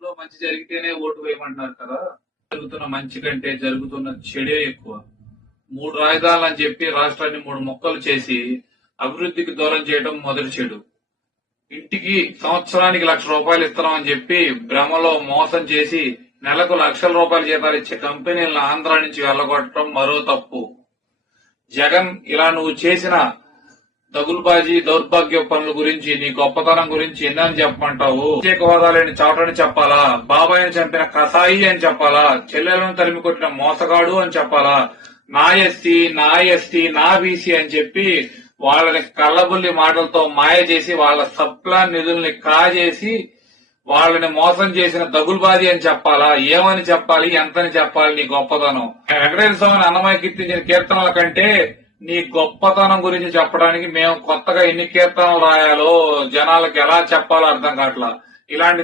లో మంచి జరిగితేనే ఓటు వేయమంటున్నారు కదా. జరుగుతున్న మంచి కంటే జరుగుతున్న చెడే ఎక్కువ. 3 రాజధానులు అని చెప్పి రాష్ట్రాన్ని 3 ముక్కలు చేసి అభివృద్ధికి దూరం చేయడం మొదటి చెడు. ఇంటికి సంవత్సరానికి ₹1,00,000 ఇస్తున్నామని చెప్పి భ్రమలో మోసం చేసి నెలకు లక్షల రూపాయల జీతాలు ఇచ్చే కంపెనీలను ఆంధ్ర నుంచి వెళ్లగొట్టడం మరో తప్పు. జగన్, ఇలా నువ్వు చేసిన దగులుబాజీ దౌర్భాగ్య పనుల గురించి, నీ గొప్పతనం గురించి ఎన్నని చెప్పమంటావు? ప్రత్యేక హోదా లేని చావటని చెప్పాలా? బాబాయిని చంపిన కసాయి అని చెప్పాలా? చెల్లెలను తరిమి కొట్టిన మోసగాడు అని చెప్పాలా? నా ఎస్టీ, నా ఎస్టీ, నా బీసీ అని చెప్పి వాళ్ళని కళ్ళబుల్లి మాటలతో మాయ చేసి వాళ్ళ సప్లాన్ నిధుల్ని కాజేసి వాళ్ళని మోసం చేసిన దగులుబాజీ అని చెప్పాలా? ఏమని చెప్పాలి? ఎంతని చెప్పాలి నీ గొప్పతనం? వెంకటేశ్వర స్వామిని అన్నమయ్య కీర్తించిన కీర్తనల కంటే నీ గొప్పతనం గురించి చెప్పడానికి మేము కొత్తగా ఎన్ని కీర్తనలు రాయాలో జనాలకు ఎలా చెప్పాలో అర్థం కావట్లా. ఇలాంటి